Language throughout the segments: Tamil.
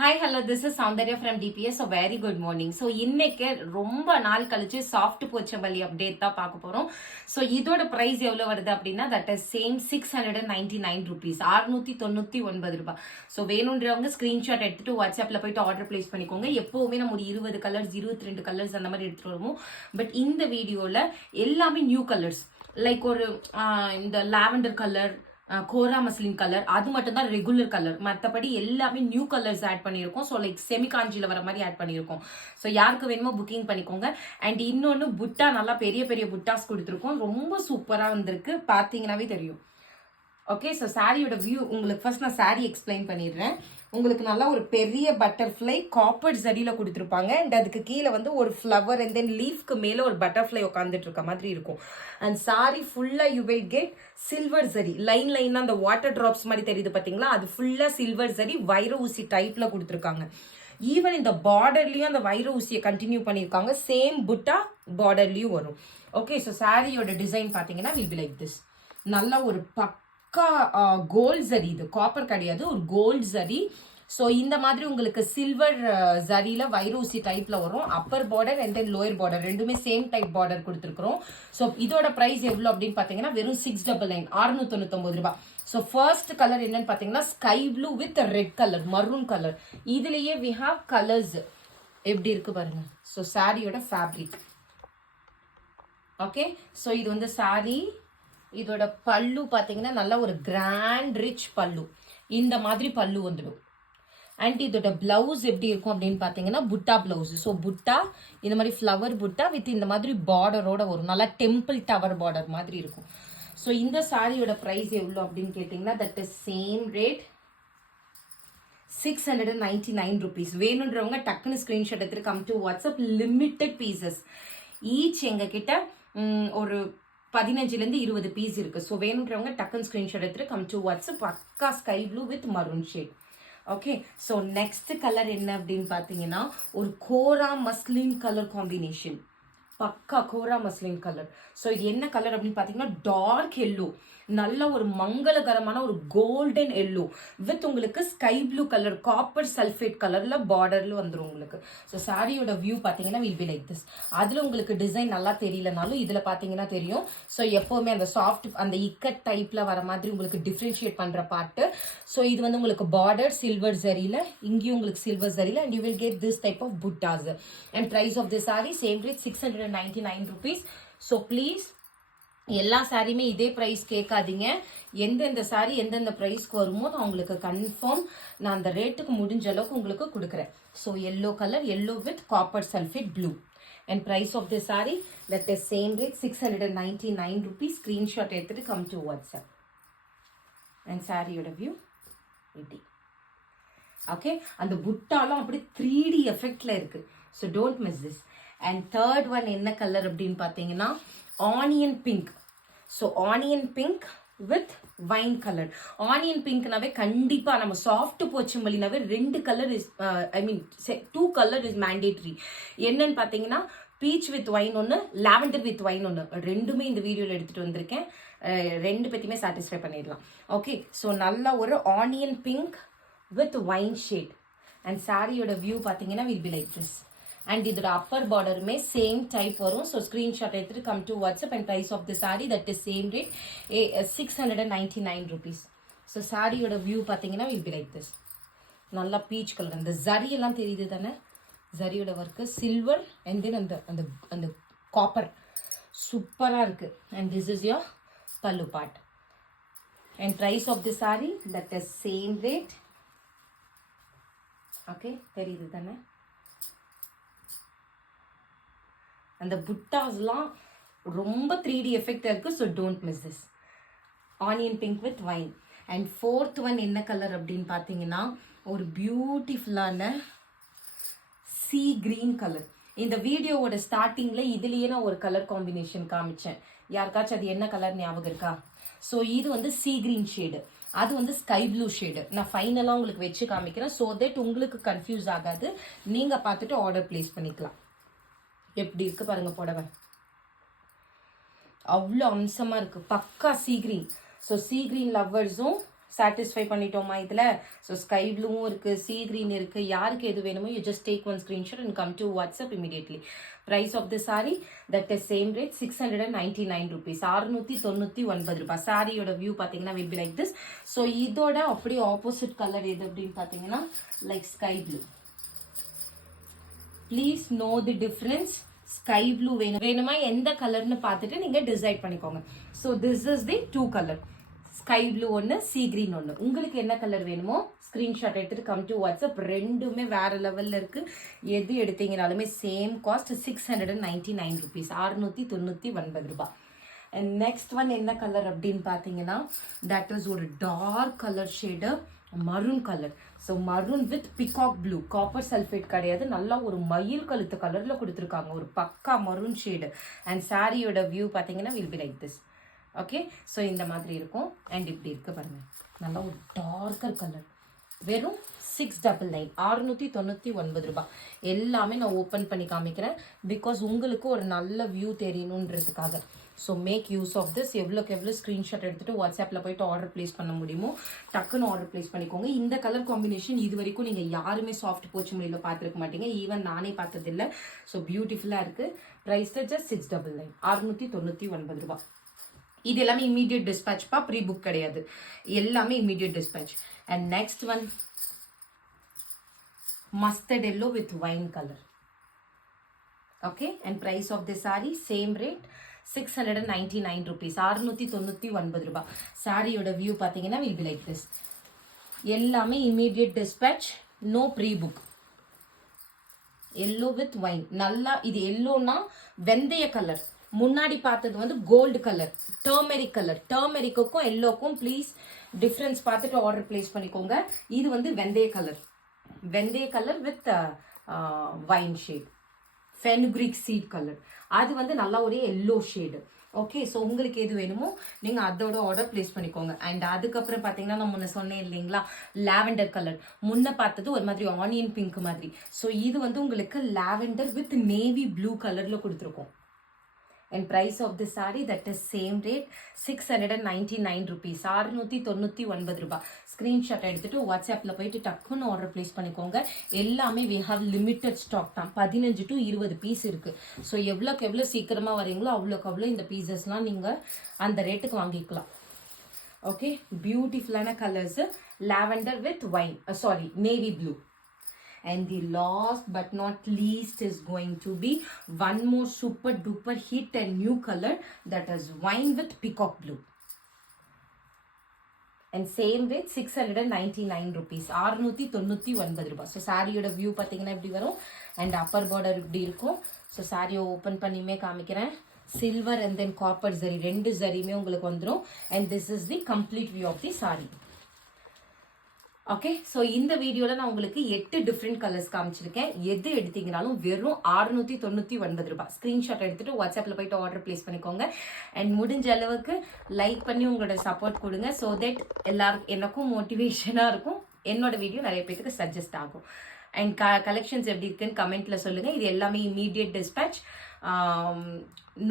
Hi hello this is Soundarya from DPS. So very good morning. So இன்னைக்கு ரொம்ப நாள் கழிச்சு சாஃப்ட் போச்சம்பள்ளி அப்டேட் தான் பார்க்க போகிறோம். ஸோ இதோட ப்ரைஸ் எவ்வளோ வருது அப்படின்னா தட் இஸ் சேம் 699 rupees, 699 ரூபாய். ஸோ வேணுன்றவங்க ஸ்க்ரீன்ஷாட் எடுத்துட்டு வாட்ஸ்அப்பில் போயிட்டு ஆர்டர் பிளேஸ் பண்ணிக்கோங்க. எப்போவுமே நம்ம 20 கலர்ஸ் 22 கலர்ஸ் அந்த மாதிரி எடுத்துகிட்டு வருவோம். பட் இந்த வீடியோவில் எல்லாமே நியூ கலர்ஸ், லைக் ஒரு இந்த லாவெண்டர் கலர், கோரா மஸ்லின் கலர், அது மட்டும் தான் ரெகுலர் கலர். மற்றபடி எல்லாமே நியூ கலர்ஸ் ஆட் பண்ணியிருக்கோம். ஸோ லைக் செமி காஞ்சியில் வர மாதிரி ஆட் பண்ணியிருக்கோம். ஸோ யாருக்கு வேணுமோ புக்கிங் பண்ணிக்கோங்க. அண்ட் இன்னொன்று புட்டா, நல்லா பெரிய பெரிய புட்டாஸ் கொடுத்துருக்கோம். ரொம்ப சூப்பராக வந்திருக்கு, பார்த்தீங்கன்னாவே தெரியும். ஓகே, ஸோ சாரியோட வியூ உங்களுக்கு ஃபர்ஸ்ட் நான் சாரி எக்ஸ்பிளைன் பண்ணிடுறேன். உங்களுக்கு நல்லா ஒரு பெரிய பட்டர்ஃப்ளை காப்பர் ஜரியில் கொடுத்துருப்பாங்க. அண்ட் அதுக்கு கீழே வந்து ஒரு ஃப்ளவர் அண்ட் தென் லீஃப்க்கு மேலே ஒரு பட்டர்ஃப்ளை உட்காந்துட்டு இருக்க மாதிரி இருக்கும். அண்ட் சாரி ஃபுல்லாக you will get silver zari, line லைனாக அந்த வாட்டர் ட்ராப்ஸ் மாதிரி தெரியுது பார்த்தீங்களா, அது ஃபுல்லாக சில்வர் ஜரி வைர ஊசி டைப்பில் கொடுத்துருக்காங்க. ஈவன் இந்த பார்டர்லயும் அந்த வைர ஊசியை கண்டினியூ பண்ணியிருக்காங்க. சேம் புட்டா பார்டர்லயும் வரும். ஓகே, ஸோ சாரியோட டிசைன் பார்த்தீங்கன்னா வில் பி லைக் திஸ். நல்ல ஒரு கோல்ட் ஜரி, இது காப்பர் கிடையாது, ஒரு கோல்ட் ஜரி. ஸோ இந்த மாதிரி உங்களுக்கு சில்வர் ஜரியில வைரூசி டைப்ல வரும். Appar border and then lower border ரெண்டுமே சேம் டைப் பார்டர் கொடுத்துருக்கோம். ஸோ இதோட பிரைஸ் எவ்வளோ அப்படின்னு பார்த்தீங்கன்னா வெறும் 699, 699 ரூபாய். ஸோ ஃபர்ஸ்ட் கலர் என்னன்னு பார்த்தீங்கன்னா sky blue with red colour, maroon colour. இதுலயே வி ஹாவ் கலர்ஸ், எப்படி இருக்கு பாருங்க. ஸோ சாரியோட ஃபேப்ரிக். ஓகே, ஸோ இது வந்து சாரி. இதோட பல்லு பார்த்தீங்கன்னா நல்ல ஒரு கிராண்ட் ரிச் பல்லு, இந்த மாதிரி பல்லு வந்துடும். அண்ட் இதோட பிளவுஸ் எப்படி இருக்கும் அப்படின்னு பார்த்தீங்கன்னா புட்டா பிளவுஸ். ஸோ புட்டா இந்த மாதிரி ஃப்ளவர் புட்டா வித் இந்த மாதிரி பார்டரோட வரும். நல்லா டெம்பிள் டவர் பார்டர் மாதிரி இருக்கும். ஸோ இந்த சாரியோட ப்ரைஸ் எவ்வளோ அப்படின்னு கேட்டிங்கன்னா that is same rate 699 rupees. வேணுன்றவங்க டக்குன்னு ஸ்க்ரீன்ஷாட் எடுத்துட்டு come to WhatsApp. Limited pieces each எங்ககிட்ட ஒரு 15லேருந்து 20 பீஸ் இருக்கு. ஸோ வேணுன்றவங்க டக்குன்னு ஸ்க்ரீன்ஷாட் எடுத்துட்டு கம் டு வாட்ஸ்அப். பக்கா sky blue with maroon shade. Okay, so next colour என்ன அப்படின்னு பார்த்தீங்கன்னா ஒரு கோரா மஸ்லின் கலர் காம்பினேஷன். பக்கா கோரா மஸ்லின் கலர். ஸோ இது என்ன கலர் அப்படின்னு பார்த்தீங்கன்னா டார்க் எல்லோ, நல்ல ஒரு மங்களகரமான ஒரு கோல்டன் எல்லோ வித் உங்களுக்கு sky blue colour copper sulphate கலர்ல பார்டர்ல வந்துடும் உங்களுக்கு. ஸோ சாரியோட வியூ பார்த்தீங்கன்னா வில் பி லைக் திஸ். அதுல உங்களுக்கு டிசைன் நல்லா தெரியலனாலும் இதுல பார்த்தீங்கன்னா தெரியும். ஸோ எப்பவுமே அந்த சாஃப்ட் அந்த இக்கட் டைப்ல வர மாதிரி உங்களுக்கு டிஃப்ரென்ஷியேட் பண்ற பார்ட்டு. ஸோ இது வந்து உங்களுக்கு பார்டர் சில்வர் ஜரியில, இங்கேயும் உங்களுக்கு சில்வர் ஜரியில, and you will get this type of புட்டாஸ். And price of the sari same rate 699 rupees. So please எல்லா சாரியுமே இதே ப்ரைஸ் கேட்காதீங்க. எந்தெந்த சாரி எந்தெந்த ப்ரைஸ்க்கு வருமோ நான் உங்களுக்கு கன்ஃபார்ம் நான் அந்த ரேட்டுக்கு முடிஞ்ச அளவுக்கு உங்களுக்கு கொடுக்குறேன். So yellow colour, yellow with copper sulphate blue. And price of the sorry that is same rate 699 rupees. Screenshot எடுத்துட்டு கம் டு வாட்ஸ்அப். அண்ட் சாரியோட வியூ இப்படி. ஓகே, அந்த புட்டாலாம் அப்படி 3D எஃபெக்ட்ல இருக்கு. So don't miss this. And third one என்ன கலர் அப்படின்னு பார்த்தீங்கன்னா onion pink. So onion pink with wine colour. Onion பிங்க்னாவே கண்டிப்பா நம்ம சாஃப்ட் போச்சம்பள்ளினாவே 2 colour is I mean 2 colour is mandatory. என்னன்னு பார்த்தீங்கன்னா பீச் வித் வைன் ஒன்று, லாவெண்டர் வித் வைன் ஒன்று, ரெண்டுமே இந்த வீடியோவில் எடுத்துட்டு வந்திருக்கேன். ரெண்டு பற்றியுமே சாட்டிஸ்ஃபை பண்ணிடலாம். ஓகே, ஸோ நல்ல ஒரு onion pink with wine shade. And சாரியோட வியூ பார்த்தீங்கன்னா will be like this. And இதோட அப்பர் பார்டருமே சேம் டைப் வரும். ஸோ ஸ்க்ரீன்ஷாட் எடுத்துட்டு come to WhatsApp. And price of the sorry that is same rate 699 rupees. So சாரியோட வியூ பார்த்தீங்கன்னா வில் பி லைக் திஸ். நல்லா பீச் கலர், அந்த ஜரி எல்லாம் தெரியுது தானே, ஜரியோட ஒர்க்கு சில்வர் அண்ட் தென் அந்த அந்த அந்த காப்பர் சூப்பராக இருக்கு. And this is your pallu part. And price of the sorry that is same rate. Okay, தெரியுது தானே. அந்த புட்டாஸ்லாம் ரொம்ப 3D எஃபெக்ட் இருக்கு. So don't miss this. Onion pink with wine. And fourth one என்ன கலர் அப்படின்னு பார்த்தீங்கன்னா ஒரு பியூட்டிஃபுல்லான சீ கிரீன் கலர். இந்த வீடியோவோட ஸ்டார்டிங்ல இதுலயே நான் ஒரு கலர் காம்பினேஷன் காமிச்சேன். யாருக்காச்சும் அது என்ன கலர் ஞாபகம் இருக்கா? ஸோ இது வந்து சீ கிரீன் ஷேடு, அது வந்து ஸ்கை ப்ளூ ஷேடு. நான் ஃபைனலாக உங்களுக்கு வச்சு காமிக்கிறேன். ஸோ தட் உங்களுக்கு கன்ஃபியூஸ் ஆகாது. நீங்கள் பார்த்துட்டு ஆர்டர் பிளேஸ் பண்ணிக்கலாம். எப்படி இருக்கு பாருங்க புடவை, அவ்வளோ அம்சமா இருக்கு. பக்கா sea green. So sea green லவ்வர்ஸும் சாட்டிஸ்ஃபை பண்ணிட்டோமா இதில்? ஸோ ஸ்கை ப்ளூவும் இருக்குது, சீ க்ரீன் இருக்குது. யாருக்கு எது வேணுமோ you just take one screenshot and come to WhatsApp immediately. Price of the sorry that is same rate 699 rupees, 699 ரூபாய். சாரியோட வியூ பார்த்தீங்கன்னா will be like this. So இதோட அப்படியே ஆப்போசிட் கலர் எது அப்படின்னு பார்த்தீங்கன்னா like sky blue. Please know the difference. Sky blue வேணுமா எந்த கலர்னு பார்த்துட்டு நீங்கள் டிசைட் பண்ணிக்கோங்க. So this is the 2 colour. Sky blue ஒன்று, சீ கிரீன் ஒன்று. உங்களுக்கு என்ன கலர் வேணுமோ ஸ்க்ரீன்ஷாட் எடுத்துட்டு கம் டு வாட்ஸ்அப். ரெண்டுமே வேற லெவலில் இருக்கு. எது எடுத்தீங்கனாலுமே சேம் காஸ்ட் 699 rupees, 699 ரூபாய். அண்ட் நெக்ஸ்ட் ஒன் என்ன கலர் அப்படின்னு பார்த்தீங்கன்னா தட் இஸ் ஒரு dark colour shade, maroon colour. So maroon with peacock blue, copper sulphate கிடையாது, நல்லா ஒரு மயில் கழுத்து கலரில் கொடுத்துருக்காங்க, ஒரு பக்கா மரூன் ஷேடு. அண்ட் சாரியோட வியூ பார்த்தீங்கன்னா will be like this. Okay, so இந்த மாதிரி இருக்கும். அண்ட் இப்படி இருக்கு பாருங்க, நல்லா ஒரு டார்க்கர் கலர். வெறும் 699, 699 ரூபாய். எல்லாமே நான் ஓப்பன் பண்ணி காமிக்கிறேன் பிகாஸ் உங்களுக்கு ஒரு நல்ல வியூ தெரியணுன்றதுக்காக. So make use of this. எவ்வளோக்கு எவ்வளோ ஸ்க்ரீன்ஷாட் எடுத்துகிட்டு வாட்ஸ்அப்பில் போயிட்டு ஆர்டர் ப்ளேஸ் பண்ண முடியுமோ டக்குன்னு ஆர்டர் ப்ளேஸ் பண்ணிக்கோங்க. இந்த கலர் காம்பினேஷன் இது வரைக்கும் நீங்கள் யாருமே சாஃப்ட் போச்சு முறையில் பார்த்துருக்க மாட்டீங்க, ஈவன் நானே பார்த்ததில்லை. ஸோ பியூட்டிஃபுல்லாக இருக்குது. ப்ரைஸ் ஜஸ்ட் 699, 699 ரூபாய். இது எல்லாமே இமீடியட் டிஸ்பேச்ப்பா, ப்ரீ புக் கிடையாது, எல்லாமே immediate dispatch. And next one mustard yellow with wine colour. Okay, and price of the sari same rate 699 rupees, 699 ரூபாய். சாரியோட வியூ பார்த்தீங்கன்னா வில் பி லைக் திஸ். எல்லாமே immediate dispatch, no pre book. Yellow with wine. நல்லா இது எல்லோனா வெந்தய கலர், முன்னாடி பார்த்தது வந்து கோல்டு கலர், டர்மெரிக் கலர். டர்மெரிக்கும் எல்லோக்கும் ப்ளீஸ் டிஃப்ரென்ஸ் பார்த்துட்டு ஆர்டர் பிளேஸ் பண்ணிக்கோங்க. இது வந்து வெந்தய கலர், வெந்தய colour with wine shade. Fenugreek seat colour, அது வந்து நல்லா ஒரு எல்லோ ஷேடு. ஓகே, ஸோ உங்களுக்கு எது வேணுமோ நீங்கள் அதோட ஆர்டர் பிளேஸ் பண்ணிக்கோங்க. அண்ட் அதுக்கப்புறம் பார்த்தீங்கன்னா நான் முன்ன சொன்னேன் இல்லைங்களா, லாவெண்டர் கலர். முன்ன பார்த்தது ஒரு மாதிரி ஆனியன் பிங்க் மாதிரி. ஸோ இது வந்து உங்களுக்கு லாவெண்டர் வித் நேவி ப்ளூ கலரில் கொடுத்துருக்கோம். And price of this saree that is same rate 699 rupees, 699 ரூபாய். ஸ்க்ரீன்ஷாட் எடுத்துட்டு வாட்ஸ்அப்பில் போயிட்டு டக்குன்னு ஆர்டர் பிளேஸ் பண்ணிக்கோங்க. எல்லாமே we have limited stock தான், 15 to 20 பீஸ் இருக்கு. ஸோ எவ்வளோக்கு எவ்வளோ சீக்கிரமாக வரீங்களோ அவ்வளோக்கு அவ்வளோ இந்த பீசஸ்லாம் நீங்கள் அந்த ரேட்டுக்கு வாங்கிக்கலாம். ஓகே, பியூட்டிஃபுல்லான colours, lavender with wine, sorry navy blue. And the last but not least is going to be one more super duper hit and new color, that is wine with peacock blue. And same rate 699 rupees, 699 ரூபாய். ஸோ சாரியோட வியூ பார்த்தீங்கன்னா இப்படி வரும். அண்ட் அப்பர் பார்டர் இப்படி இருக்கும். ஸோ சாரியை ஓப்பன் பண்ணியுமே காமிக்கிறேன். Silver and then copper zari, ரெண்டு ஜரியுமே உங்களுக்கு வந்துடும். And this is the complete view of the sari. Okay, so இந்த வீடியோவில் நான் உங்களுக்கு 8 டிஃப்ரெண்ட் கலர்ஸ் காமிச்சிருக்கேன். எது எடுத்தீங்கனாலும் வெறும் 699 ரூபாய். ஸ்க்ரீன்ஷாட் எடுத்துட்டு வாட்ஸ்அப்பில் போயிட்டு ஆர்டர் பிளேஸ் பண்ணிக்கோங்க. அண்ட் முடிஞ்ச அளவுக்கு லைக் பண்ணி உங்களோட சப்போர்ட் கொடுங்க. ஸோ தட் எல்லாருக்கும் எனக்கும் மோட்டிவேஷனாக இருக்கும், என்னோட வீடியோ நிறைய பேருக்கு சஜஸ்ட் ஆகும். அண்ட் கலெக்ஷன்ஸ் எப்படி இருக்குன்னு கமெண்ட்ல சொல்லுங்க. இது எல்லாமே immediate dispatch,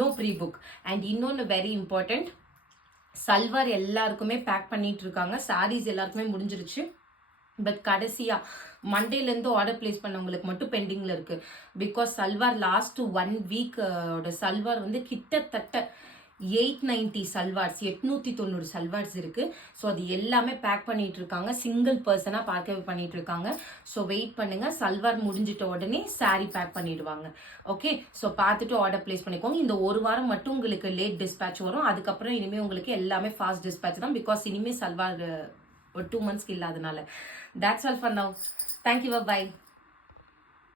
no pre book. And இன்னொன்று வெரி இம்பார்ட்டன்ட், சல்வார் எல்லாருக்குமே பேக் பண்ணிட்டு இருக்காங்க, சாரீஸ் எல்லாருக்குமே முடிஞ்சிருச்சு. பட் கடைசியாக மண்டேலேருந்து ஆர்டர் பிளேஸ் பண்ணவங்களுக்கு மட்டும் பெண்டிங்கில் இருக்குது. Because salwar last 1 week salwar வந்து கிட்டத்தட்ட 890 சல்வார்ஸ், 890 சல்வார்ஸ் இருக்குது. ஸோ அது எல்லாமே பேக் பண்ணிட்டு இருக்காங்க, சிங்கிள் பர்சனாக பார்க்கவே பண்ணிட்டு இருக்காங்க. ஸோ வெயிட் பண்ணுங்க, சல்வார் முடிஞ்சிட்ட உடனே சாரீ பேக் பண்ணிடுவாங்க. ஓகே, ஸோ பார்த்துட்டு ஆர்டர் பிளேஸ் பண்ணிக்கோங்க. இந்த ஒரு வாரம் மட்டும் உங்களுக்கு லேட் டிஸ்பேச் வரும். அதுக்கப்புறம் இனிமேல் உங்களுக்கு எல்லாமே ஃபாஸ்ட் டிஸ்பேச் தான். பிகாஸ் இனிமேல் சல்வார் ஒரு 2 months இல்லாதனால. That's all for now. Thank you. Bye.